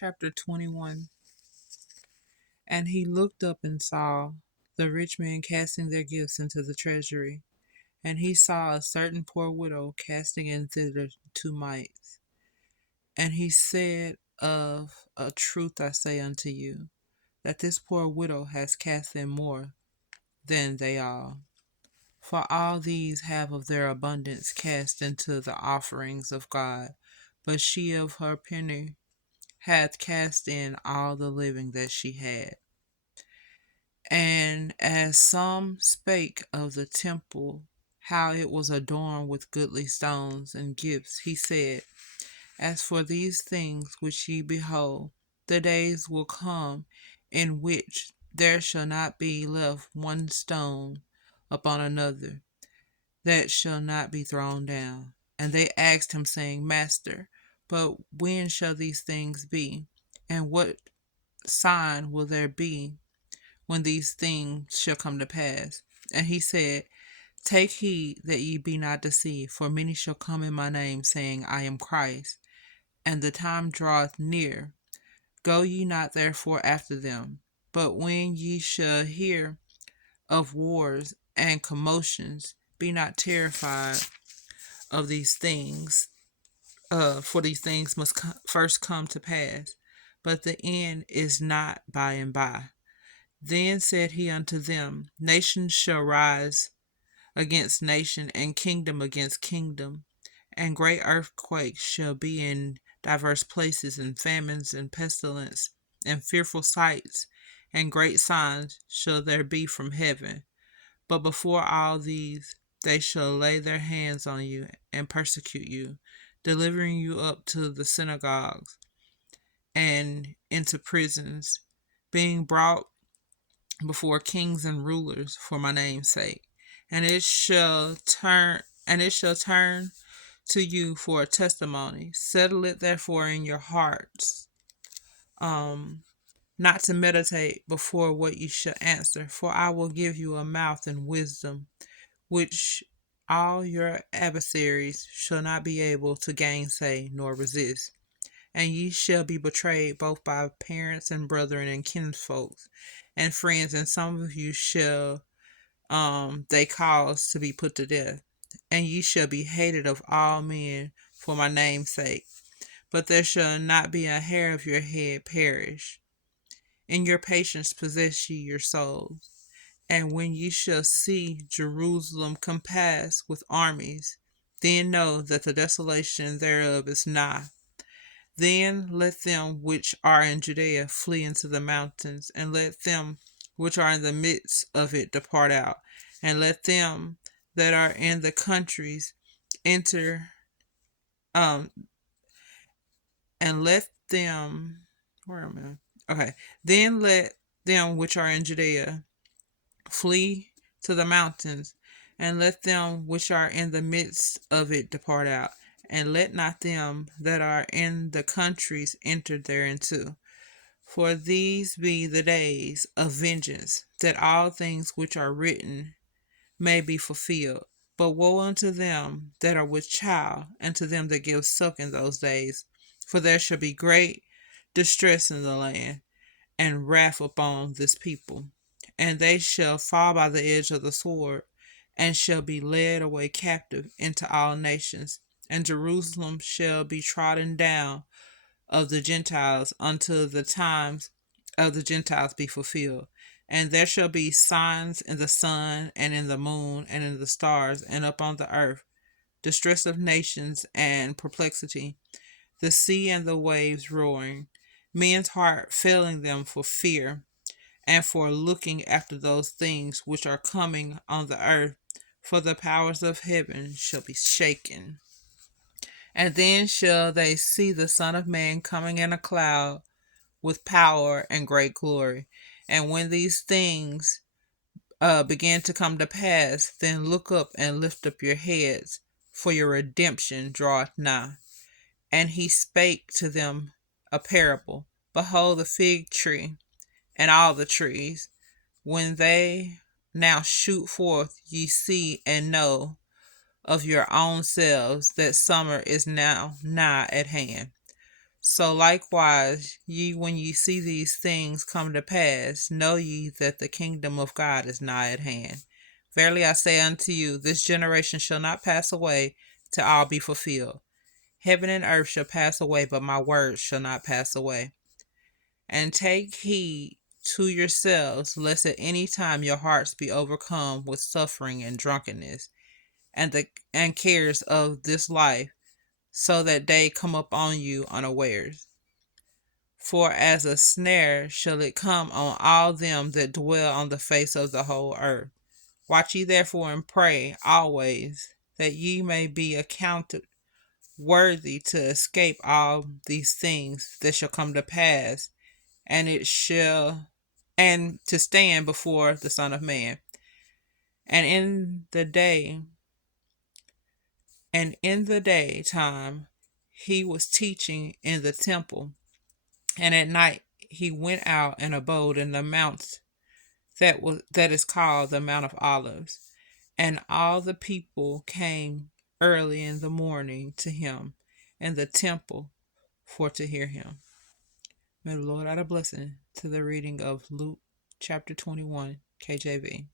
Chapter 21. And he looked up and saw the rich men casting their gifts into the treasury. And he saw a certain poor widow casting in thither 2 mites. And he said, Of a truth I say unto you, that this poor widow has cast in more than they all. For all these have of their abundance cast into the offerings of God, but she of her penny hath cast in all the living that she had. And as some spake of the temple, how it was adorned with goodly stones and gifts, he said, As for these things which ye behold, the days will come in which there shall not be left one stone upon another that shall not be thrown down. And they asked him, saying, Master, but when shall these things be? And what sign will there be when these things shall come to pass? And he said, Take heed that ye be not deceived, for many shall come in my name, saying, I am Christ, and the time draweth near. Go ye not therefore after them. But when ye shall hear of wars and commotions, be not terrified of these things, for these things must first come to pass, but the end is not by and by. Then said he unto them, Nation shall rise against nation, and kingdom against kingdom, and great earthquakes shall be in divers places, and famines, and pestilence, and fearful sights, and great signs shall there be from heaven. But before all these, they shall lay their hands on you and persecute you, delivering you up to the synagogues and into prisons, being brought before kings and rulers for my name's sake. And it shall turn to you for a testimony. Settle it therefore in your hearts, not to meditate before what you shall answer, for I will give you a mouth and wisdom, which all your adversaries shall not be able to gainsay nor resist. And ye shall be betrayed both by parents and brethren and kinsfolks and friends, and some of you shall they cause to be put to death. And ye shall be hated of all men for my name's sake. But there shall not be a hair of your head perish. In your patience possess ye your souls. And when ye shall see Jerusalem compassed with armies, then know that the desolation thereof is nigh. Then let them which are in Judea flee into the mountains, and let them which are in the midst of it depart out, and let them that are in the countries enter, and let them, where am I? Okay, then let them which are in Judea flee to the mountains, and let them which are in the midst of it depart out, and let not them that are in the countries enter thereinto. For these be the days of vengeance, that all things which are written may be fulfilled. But woe unto them that are with child, and to them that give suck in those days, for there shall be great distress in the land, and wrath upon this people. And they shall fall by the edge of the sword, and shall be led away captive into all nations. And Jerusalem shall be trodden down of the Gentiles until the times of the Gentiles be fulfilled. And there shall be signs in the sun, and in the moon, and in the stars, and upon the earth, distress of nations and perplexity, the sea and the waves roaring, men's heart failing them for fear, and for looking after those things which are coming on the earth, for the powers of heaven shall be shaken. And then shall they see the Son of Man coming in a cloud with power and great glory. And when these things begin to come to pass, then look up and lift up your heads, for your redemption draweth nigh. And he spake to them a parable. Behold, the fig tree and all the trees, when they now shoot forth, ye see and know of your own selves that summer is now nigh at hand. So likewise, ye when ye see these things come to pass, know ye that the kingdom of God is nigh at hand. Verily I say unto you, this generation shall not pass away till all be fulfilled. Heaven and earth shall pass away, but my words shall not pass away. And take heed to yourselves, lest at any time your hearts be overcome with suffering and drunkenness, and cares of this life, so that day come upon you unawares. For as a snare shall it come on all them that dwell on the face of the whole earth. Watch ye therefore and pray always, that ye may be accounted worthy to escape all these things that shall come to pass, and it shall and to stand before the Son of Man. And in the daytime he was teaching in the temple, and at night he went out and abode in the mount that is called the Mount of Olives. And all the people came early in the morning to him in the temple for to hear him. May the Lord add a blessing to the reading of Luke chapter 21, KJV.